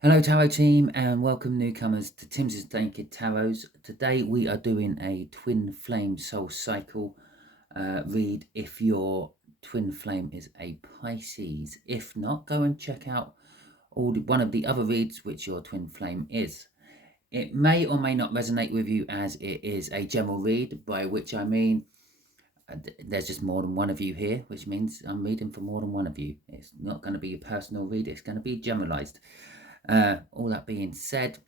Hello Tarot team and welcome newcomers to Timsy Naked Tarot. Today we are doing a twin flame soul cycle read if your twin flame is a Pisces. If not, go and check out one of the other reads which your twin flame is. It may or may not resonate with you as it is a general read, by which I mean there's just more than one of you here, which means I'm reading for more than one of you. It's not going to be a personal read, it's going to be generalized. All that being said,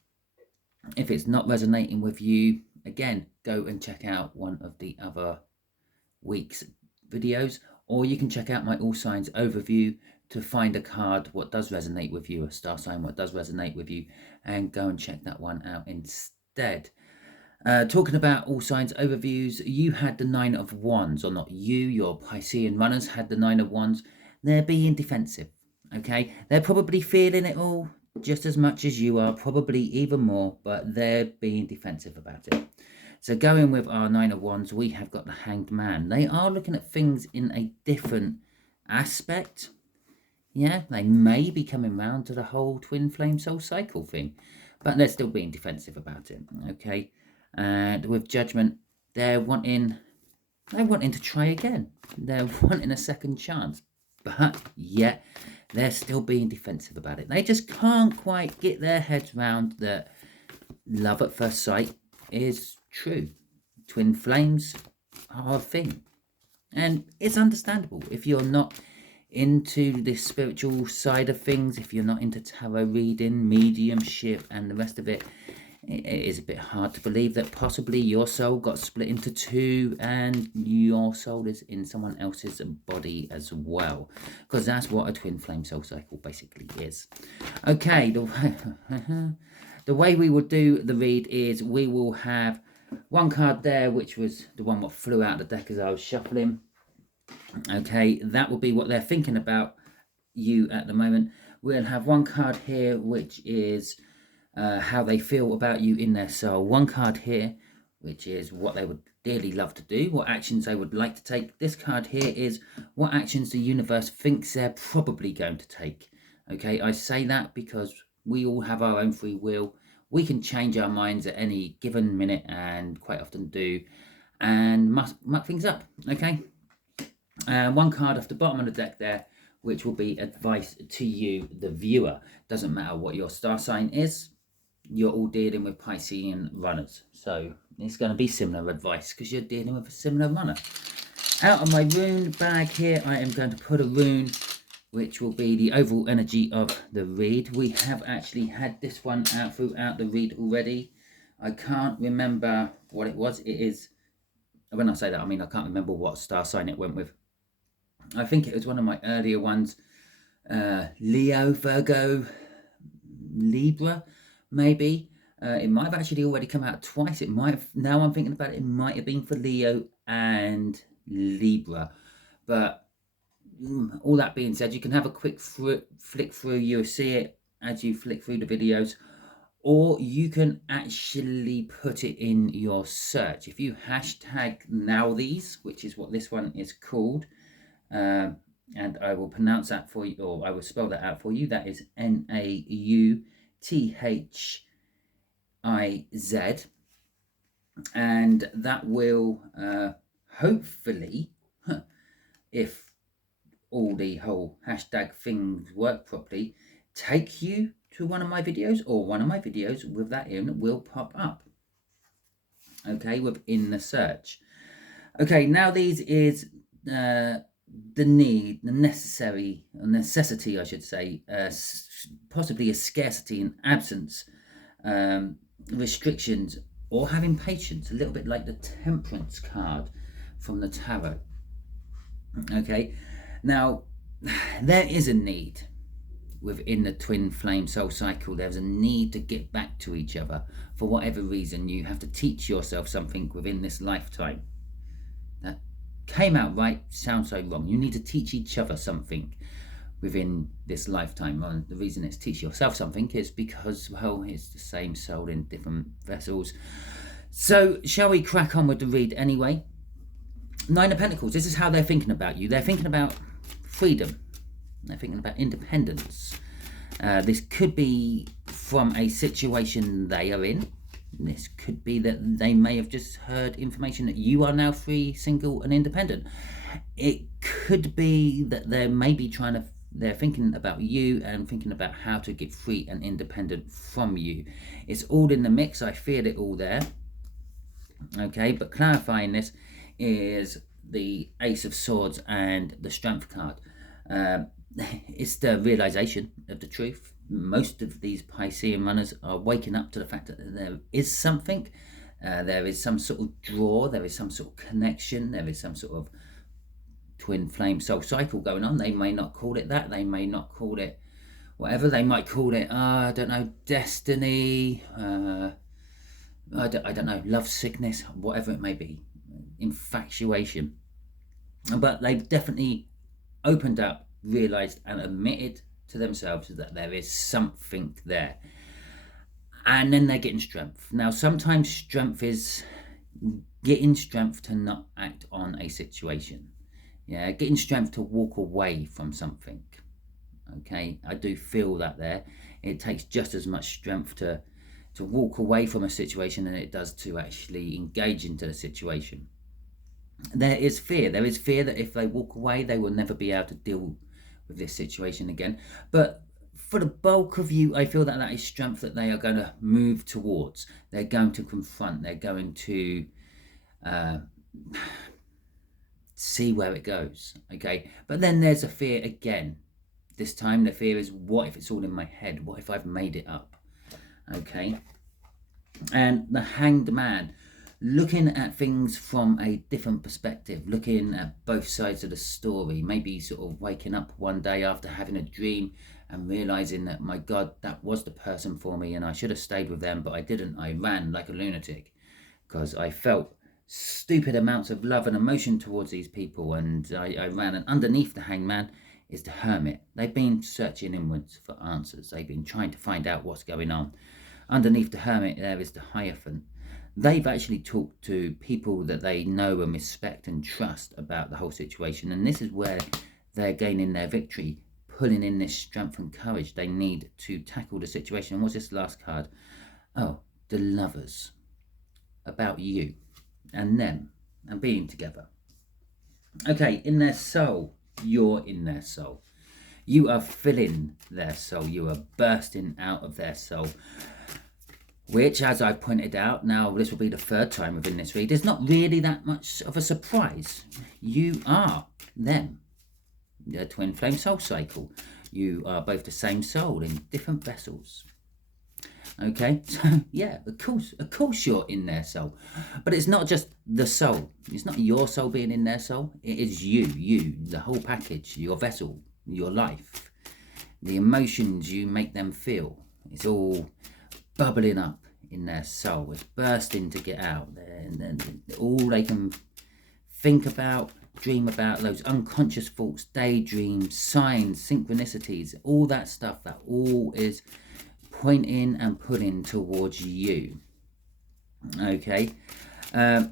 if it's not resonating with you, again, go and check out one of the other week's videos, or you can check out my all signs overview to find a card what does resonate with you, a star sign what does resonate with you, and go and check that one out instead. Talking about all signs overviews, you had the Nine of Wands, or not you, your Piscean runners had the Nine of Wands. They're being defensive, okay? They're probably feeling it all just as much as you are, probably even more, but they're being defensive about it. So going with our Nine of Wands, we have got the Hanged Man. They are looking at things in a different aspect. Yeah, they may be coming round to the whole twin flame soul cycle thing, but they're still being defensive about it, okay? And with Judgment, they're wanting to try again. They're wanting a second chance, but yet they're still being defensive about it. They just can't quite get their heads round that love at first sight is true. Twin flames are a thing, and it's understandable if you're not into the spiritual side of things, if you're not into tarot reading, mediumship, and the rest of it. It is a bit hard to believe that possibly your soul got split into two and your soul is in someone else's body as well, because that's what a twin flame soul cycle basically is. Okay, the way we will do the read is we will have one card there, which was the one that flew out of the deck as I was shuffling. Okay, that will be what they're thinking about you at the moment. We'll have one card here, which is how they feel about you in their soul. One card here, which is what they would dearly love to do, what actions they would like to take. This card here is what actions the universe thinks they're probably going to take. Okay, I say that because we all have our own free will. We can change our minds at any given minute, and quite often do, and muck things up. Okay, one card off the bottom of the deck there, which will be advice to you, the viewer. Doesn't matter what your star sign is, you're all dealing with Piscean runners, so it's going to be similar advice because you're dealing with a similar runner. Out of my rune bag here, I am going to put a rune which will be the overall energy of the read. We have actually had this one out throughout the read already. I can't remember what it was. It is, when I say that, I mean I can't remember what star sign it went with. I think it was one of my earlier ones, Leo, Virgo, Libra, maybe. It might have actually already come out twice. It might have, now I'm thinking about it, it might have been for Leo and Libra. But all that being said, you can have a quick flick through. You'll see it as you flick through the videos, or you can actually put it in your search. If you hashtag now these, which is what this one is called, and I will pronounce that for you, or I will spell that out for you. That is NAUTHIZ, and that will hopefully, if all the whole hashtag things work properly, take you to one of my videos, or one of my videos with that in will pop up, okay, within the search. Okay, now these is the necessity, I should say, possibly a scarcity and absence, restrictions, or having patience, a little bit like the Temperance card from the tarot. Okay, now there is a need within the twin flame soul cycle. There's a need to get back to each other for whatever reason. You have to teach yourself something within this lifetime. That came out right, sounds so wrong. You need to teach each other something within this lifetime. Well, the reason it's teach yourself something is because, well, it's the same soul in different vessels. So shall we crack on with the read anyway? Nine of Pentacles, this is how they're thinking about you. They're thinking about freedom. They're thinking about independence. This could be from a situation they are in. This could be that they may have just heard information that you are now free, single and independent. It could be that they're thinking about you and thinking about how to get free and independent from you. It's all in the mix. I feel it all there. Okay, but clarifying this is the Ace of Swords and the Strength card. It's the realization of the truth. Most of these Piscean runners are waking up to the fact that there is something. There is some sort of draw. There is some sort of connection. There is some sort of twin flame soul cycle going on. They may not call it that. They may not call it whatever. They might call it, I don't know, destiny. I don't know, love sickness, whatever it may be, infatuation. But they've definitely opened up, realised and admitted to themselves that there is something there. And then they're getting strength. Now, sometimes strength is getting strength to not act on a situation. Yeah, getting strength to walk away from something. Okay, I do feel that there. It takes just as much strength to walk away from a situation than it does to actually engage into the situation. There is fear. There is fear that if they walk away, they will never be able to deal with this situation again. But for the bulk of you, I feel that that is strength that they are going to move towards. They're going to confront. They're going to see where it goes. Okay, but then there's a fear again. This time the fear is, what if it's all in my head? What if I've made it up? Okay, and the Hanged Man, looking at things from a different perspective, looking at both sides of the story, maybe sort of waking up one day after having a dream and realizing that, my God, that was the person for me and I should have stayed with them, but I didn't. I ran like a lunatic because I felt stupid amounts of love and emotion towards these people, and I ran. And underneath the Hangman is the Hermit. They've been searching inwards for answers. They've been trying to find out what's going on. Underneath the Hermit there is the Hierophant. They've actually talked to people that they know and respect and trust about the whole situation, and this is where they're gaining their victory, pulling in this strength and courage they need to tackle the situation. And what's this last card? Oh, the Lovers. About you and them and being together. Okay, in their soul, you're in their soul. You are filling their soul. You are bursting out of their soul. Which, as I pointed out, now this will be the third time within this read, is not really that much of a surprise. You are them. The twin flame soul cycle. You are both the same soul in different vessels. Okay, so yeah, of course you're in their soul. But it's not just the soul. It's not your soul being in their soul. It is you, the whole package, your vessel, your life, the emotions you make them feel. It's all bubbling up in their soul. It's bursting to get out. And all they can think about, dream about, those unconscious thoughts, daydreams, signs, synchronicities, all that stuff, that all is pointing and pulling towards you. Okay, I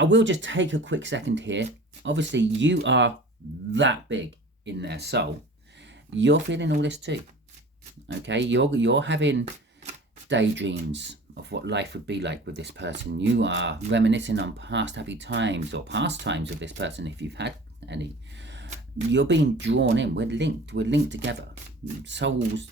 will just take a quick second here. Obviously, you are that big in their soul. You're feeling all this too. Okay, you're having daydreams of what life would be like with this person. You are reminiscing on past happy times or past times with this person if you've had any. You're being drawn in. We're linked together. Souls,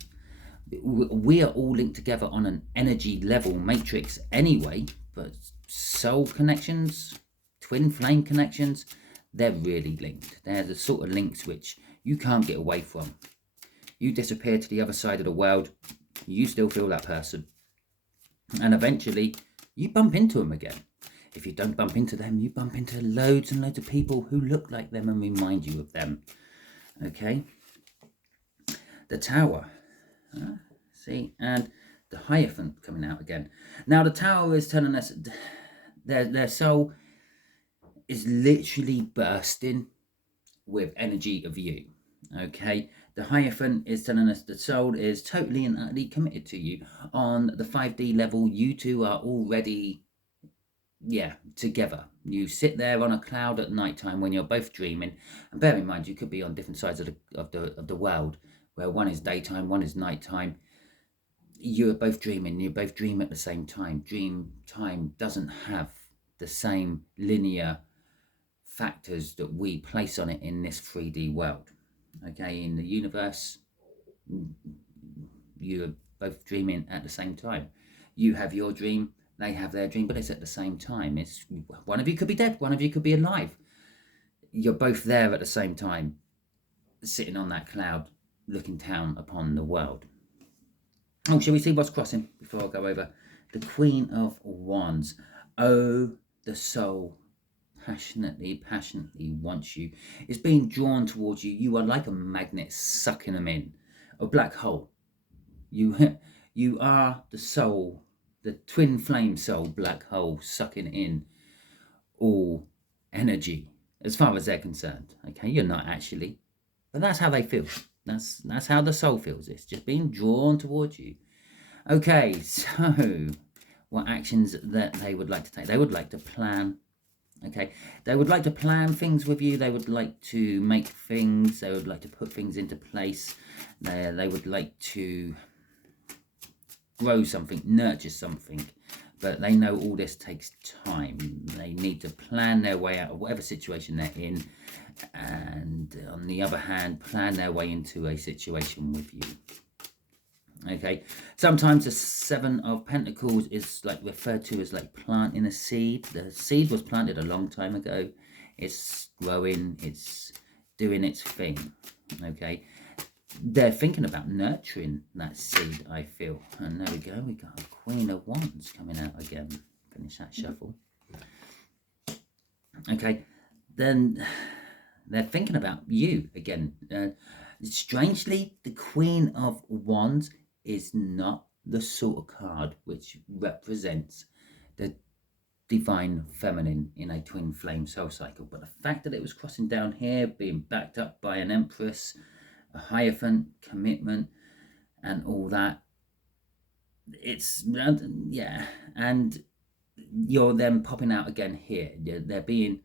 we are all linked together on an energy level matrix anyway, but soul connections, twin flame connections, they're really linked. They're the sort of links which you can't get away from. You disappear to the other side of the world, you still feel that person. And eventually, you bump into them again. If you don't bump into them, you bump into loads and loads of people who look like them and remind you of them. Okay? The Tower. See? And the Hierophant coming out again. Now, the Tower is telling us their soul is literally bursting with energy of you. Okay? The Hierophant is telling us the soul is totally and utterly committed to you. On the 5D level, you two are already, together. You sit there on a cloud at night time when you're both dreaming. And bear in mind, you could be on different sides of the world, where one is daytime, one is nighttime. you're both dreaming. You both dream at the same time. Dream time doesn't have the same linear factors that we place on it in this 3D world. Okay, in the universe, you're both dreaming at the same time. You have your dream, they have their dream, but it's at the same time. It's one of you could be dead, one of you could be alive. You're both there at the same time, sitting on that cloud, looking down upon the world. Oh, shall we see what's crossing before I go over? The Queen of Wands. Oh, the soul passionately wants you. It's being drawn towards you. You are like a magnet sucking them in. A black hole. You are the soul, the twin flame soul black hole sucking in all energy as far as they're concerned. Okay, you're not actually, but that's how they feel. That's how the soul feels. It's just being drawn towards you. Okay, so what actions that they would like to take? They would like to plan. Okay, they would like to plan things with you. They would like to make things. They would like to put things into place. They would like to grow something, nurture something, but they know all this takes time. They need to plan their way out of whatever situation they're in, and on the other hand, plan their way into a situation with you. Okay, sometimes the Seven of Pentacles is like referred to as like planting a seed. The seed was planted a long time ago. It's growing, it's doing its thing. Okay, they're thinking about nurturing that seed, I feel. And there we go, we got a Queen of Wands coming out again. Finish that shuffle. Okay, then they're thinking about you again. Strangely, the Queen of Wands is not the sort of card which represents the divine feminine in a twin flame soul cycle. But the fact that it was crossing down here, being backed up by an Empress, a Hierophant, commitment, and all that, it's, yeah, and you're then popping out again here. They're being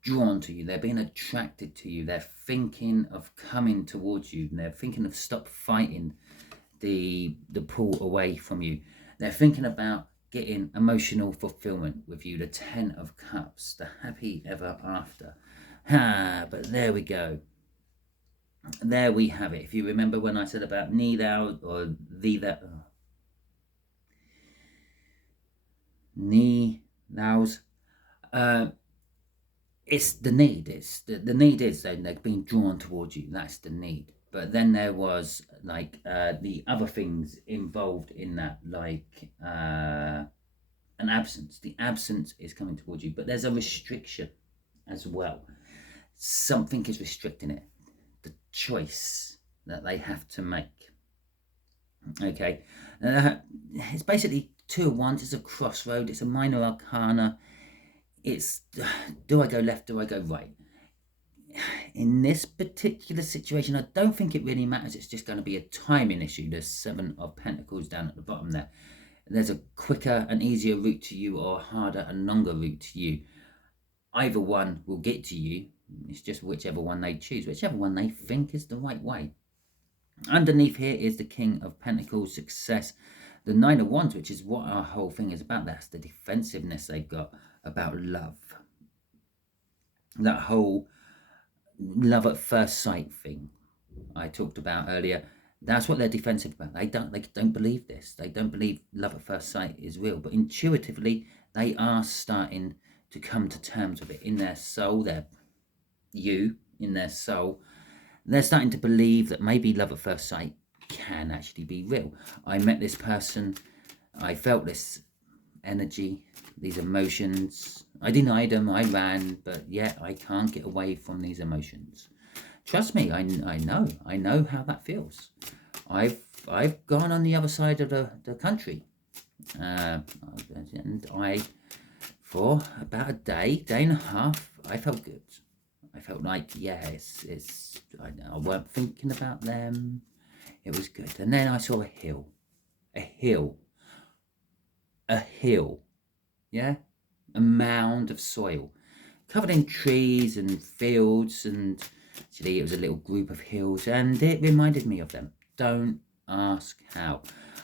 drawn to you, they're being attracted to you, they're thinking of coming towards you, they're thinking of stop fighting the pull away from you. They're thinking about getting emotional fulfillment with you, the 10 of Cups, the happy ever after. But there we go. There we have it. If you remember when I said about need out or it's the need. It's the need is they're being drawn towards you. That's the need. But then there was like the other things involved in that, like an absence. The absence is coming towards you, but there's a restriction as well. Something is restricting it. The choice that they have to make. Okay, it's basically 2 of Wands. It's a crossroad. It's a minor arcana. It's, do I go left, do I go right? In this particular situation, I don't think it really matters. It's just going to be a timing issue. There's 7 of Pentacles down at the bottom there. There's a quicker and easier route to you, or a harder and longer route to you. Either one will get to you. It's just whichever one they choose, whichever one they think is the right way. Underneath here is the King of Pentacles, success. The 9 of Wands, which is what our whole thing is about. That's the defensiveness they've got about love. That whole love at first sight thing I talked about earlier. That's what they're defensive about. They don't believe this. They don't believe love at first sight is real. But intuitively, they are starting to come to terms with it in their soul. In their soul, they're starting to believe that maybe love at first sight can actually be real. I met this person, I felt this energy, these emotions. I denied them, I ran, but yet I can't get away from these emotions. Trust me, I know how that feels. I've gone on the other side of the country, and for about a day and a half, I felt good. I felt like, yes, I weren't thinking about them. It was good. And then I saw a hill, yeah, a mound of soil covered in trees and fields, and actually it was a little group of hills, and it reminded me of them. Don't ask how.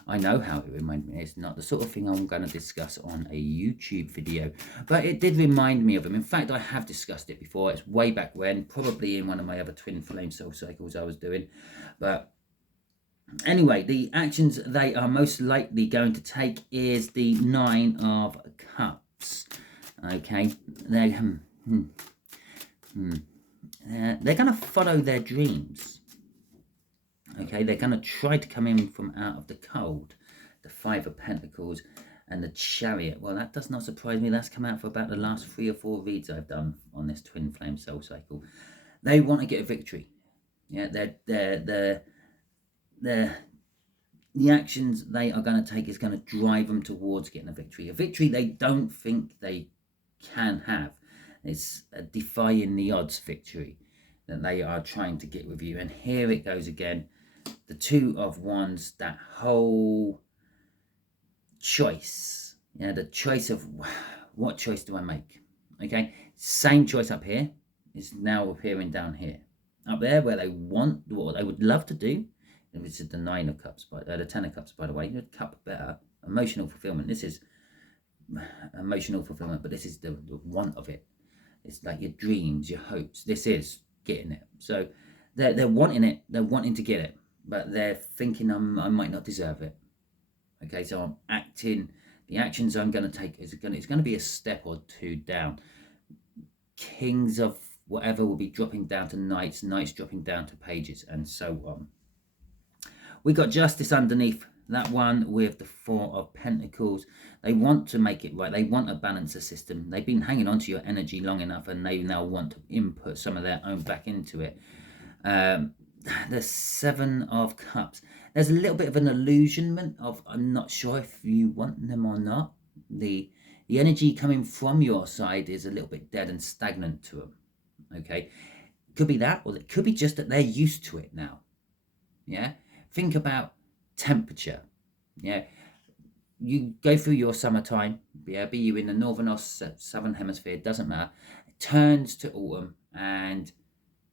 I know how it reminded me. It's not the sort of thing I'm going to discuss on a YouTube video, but it did remind me of him. In fact, I have discussed it before. It's way back when, probably in one of my other twin flame soul cycles I was doing. But anyway, the actions they are most likely going to take is the Nine of Cups. Okay, they're going to follow their dreams. Okay, they're going to try to come in from out of the cold. The Five of Pentacles and the Chariot. Well, that does not surprise me. That's come out for about the last 3 or 4 reads I've done on this twin flame soul cycle. They want to get a victory. Yeah, the actions they are going to take is going to drive them towards getting a victory. A victory they don't think they can have. It's a defying the odds victory that they are trying to get with you. And here it goes again. The Two of Wands, that whole choice. Yeah, the choice of what choice do I make? Okay, same choice up here is now appearing down here. Up there where they want, what they would love to do, which is the Nine of Cups, the Ten of Cups, by the way. Cup better. Emotional fulfillment. This is emotional fulfillment, but this is the want of it. It's like your dreams, your hopes. This is getting it. So they're wanting it. They're wanting to get it, but they're thinking I might not deserve it. Okay, so I'm acting. The actions I'm going to take it's going to be a step or 2 down. Kings of whatever will be dropping down to knights, knights dropping down to pages, and so on. We got Justice underneath that one with the Four of Pentacles. They want to make it right. They want to balance the system. They've been hanging on to your energy long enough, and they now want to input some of their own back into it. The Seven of Cups. There's a little bit of an illusionment of, I'm not sure if you want them or not. The energy coming from your side is a little bit dead and stagnant to them. Okay, could be that, or it could be just that they're used to it now. Yeah, think about temperature. Yeah, you go through your summertime. Yeah, be you in the northern or southern hemisphere, doesn't matter. It turns to autumn and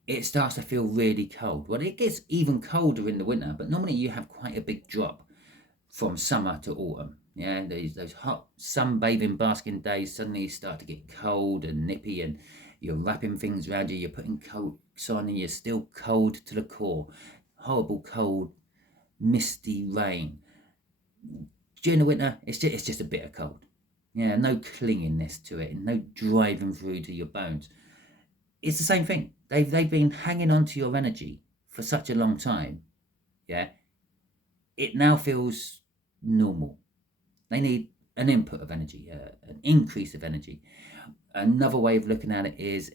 it starts to feel really cold. Well, it gets even colder in the winter, but normally you have quite a big drop from summer to autumn. Yeah, those hot sunbathing, basking days, suddenly you start to get cold and nippy, and you're wrapping things around you, you're putting coats on, and you're still cold to the core. Horrible cold, misty rain. During the winter, it's just a bit of cold. Yeah, no clinginess to it, and no driving through to your bones. It's the same thing. They've been hanging on to your energy for such a long time. Yeah, it now feels normal. They need an input of energy, an increase of energy. Another way of looking at it is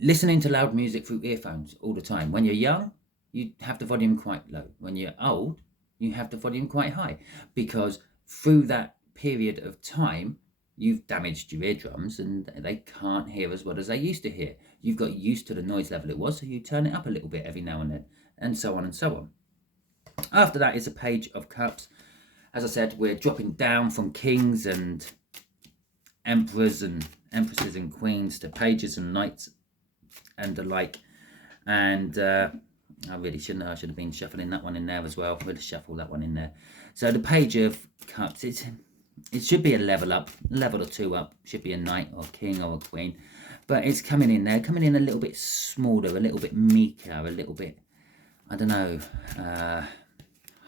listening to loud music through earphones all the time. When you're young, you have the volume quite low. When you're old, you have the volume quite high, because through that period of time, you've damaged your eardrums and they can't hear as well as they used to hear. You've got used to the noise level it was, so you turn it up a little bit every now and then, and so on and so on. After that is a Page of Cups. As I said, we're dropping down from kings and emperors and empresses and queens to pages and knights and the like. And I really shouldn't. I should have been shuffling that one in there as well. We'll shuffle that one in there. So the Page of Cups, it should be a level up, level or 2 up. Should be a knight or king or a queen. But it's coming in there, coming in a little bit smaller, a little bit meeker, a little bit, I don't know,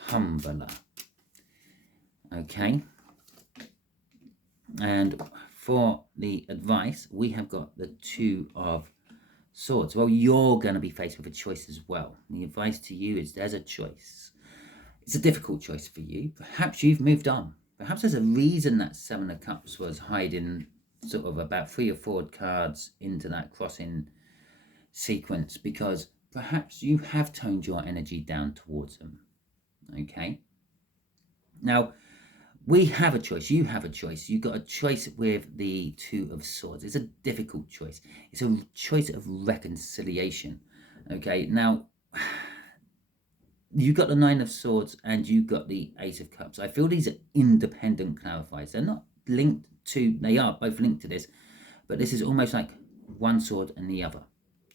humbler. Okay. And for the advice, we have got the Two of Swords. Well, you're going to be faced with a choice as well. And the advice to you is there's a choice. It's a difficult choice for you. Perhaps you've moved on. Perhaps there's a reason that Seven of Cups was hiding sort of about 3 or 4 cards into that crossing sequence, because perhaps you have toned your energy down towards them. Okay. Now, we have a choice. You have a choice. You've got a choice with the Two of Swords. It's a difficult choice. It's a choice of reconciliation. Okay. Now, you got the Nine of Swords and you got the Ace of Cups. I feel these are independent clarifiers. They're not linked to, they are both linked to this, but this is almost like one sword and the other.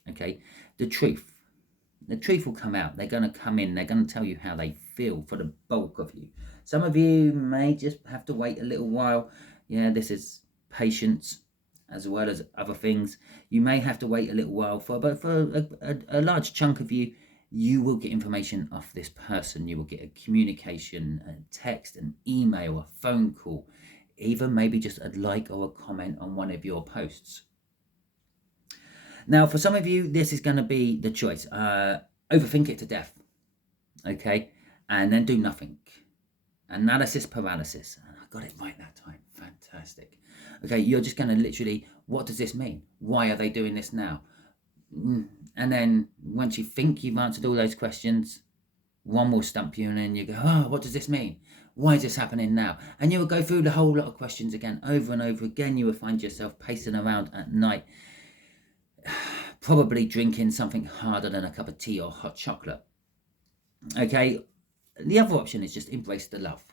Okay. The truth. The truth will come out. They're going to come in. They're going to tell you how they feel for the bulk of you. Some of you may just have to wait a little while. Yeah, this is patience as well as other things. You may have to wait a little while but for a large chunk of you, you will get information off this person. You will get a communication, a text, an email, a phone call, even maybe just a like or a comment on one of your posts. Now, for some of you, this is going to be the choice. Overthink it to death, okay? And then do nothing. Analysis paralysis. I got it right that time. Fantastic. Okay, you're just going to literally, what does this mean? Why are they doing this now? And then once you think you've answered all those questions, one will stump you, and then you go, oh, what does this mean? Why is this happening now? And you will go through the whole lot of questions again, over and over again. You will find yourself pacing around at night, probably drinking something harder than a cup of tea or hot chocolate. Okay, the other option is just embrace the love.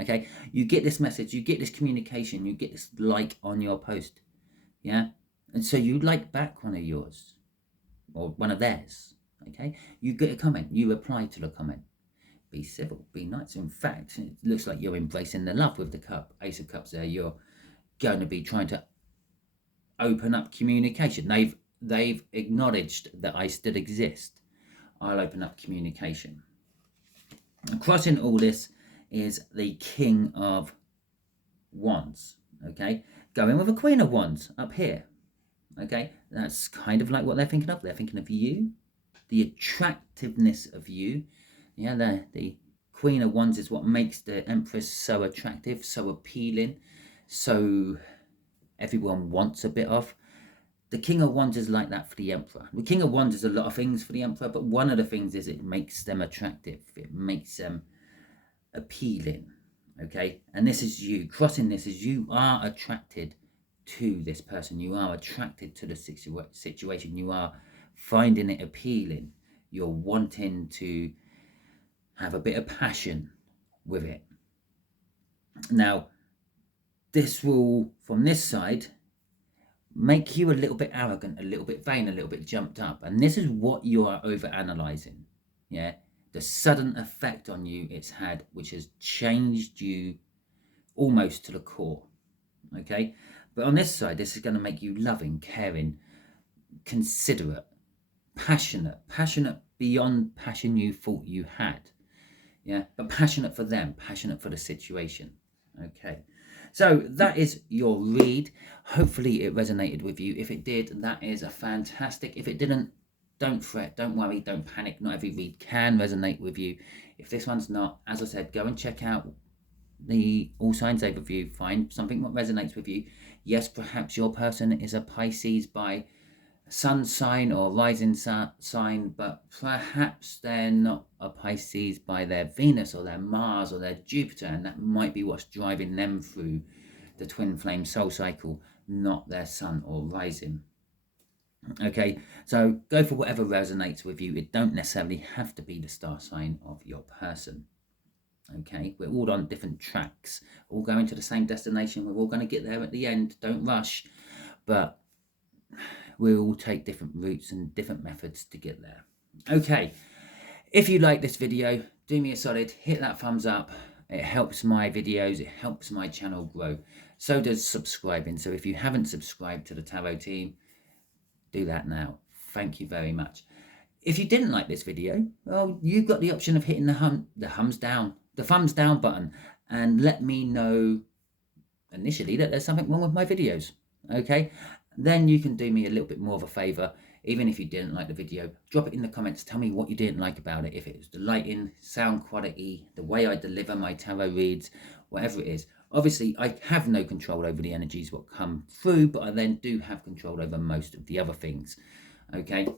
Okay, you get this message, you get this communication, you get this like on your post. Yeah, and so you like back one of yours or one of theirs. Okay, you get a comment, you reply to the comment. Be civil, be nice. In fact, it looks like you're embracing the love with the cup, Ace of Cups there. You're going to be trying to open up communication. They've acknowledged that I still exist. I'll open up communication. And crossing all this is the King of Wands. Okay, going with a Queen of Wands up here. Okay, that's kind of like what they're thinking of. They're thinking of you, the attractiveness of you. Yeah, the Queen of Wands is what makes the Empress so attractive, so appealing, so everyone wants a bit of. The King of Wands is like that for the Emperor. The King of Wands is a lot of things for the Emperor, but one of the things is it makes them attractive. It makes them appealing, okay? And this is you. Crossing this is you are attracted to this person. You are attracted to the situation. You are finding it appealing. You're wanting to have a bit of passion with it. Now, this will, from this side, make you a little bit arrogant, a little bit vain, a little bit jumped up. And this is what you are over-analysing. Yeah, the sudden effect on you it's had, which has changed you almost to the core. Okay, but on this side, this is going to make you loving, caring, considerate, passionate beyond passion you thought you had. Yeah, but passionate for them, passionate for the situation. Okay, so that is your read. Hopefully it resonated with you. If it did, that is a fantastic. If it didn't, don't fret, don't worry, don't panic. Not every read can resonate with you. If this one's not, as I said, go and check out the All Signs Overview. Find something that resonates with you. Yes, perhaps your person is a Pisces by sun sign or rising sign, but perhaps they're not a Pisces by their Venus or their Mars or their Jupiter, and that might be what's driving them through the twin flame soul cycle, not their sun or rising. Okay, so go for whatever resonates with you. It don't necessarily have to be the star sign of your person. Okay, we're all on different tracks, all going to the same destination. We're all going to get there at the end. Don't rush, but we all take different routes and different methods to get there. Okay, if you like this video, do me a solid, hit that thumbs up. It helps my videos, it helps my channel grow. So does subscribing. So if you haven't subscribed to the Tarot team, do that now. Thank you very much. If you didn't like this video, well, you've got the option of hitting the thumbs down button, and let me know initially that there's something wrong with my videos. Okay, then you can do me a little bit more of a favor. Even if you didn't like the video, drop it in the comments. Tell me what you didn't like about it. If it was the lighting, sound quality, the way I deliver my tarot reads, whatever it is. Obviously, I have no control over the energies what come through, but I then do have control over most of the other things. Okay,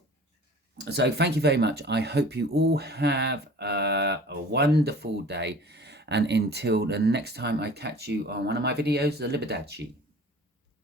so thank you very much. I hope you all have a wonderful day. And until the next time I catch you on one of my videos, the Liberdad.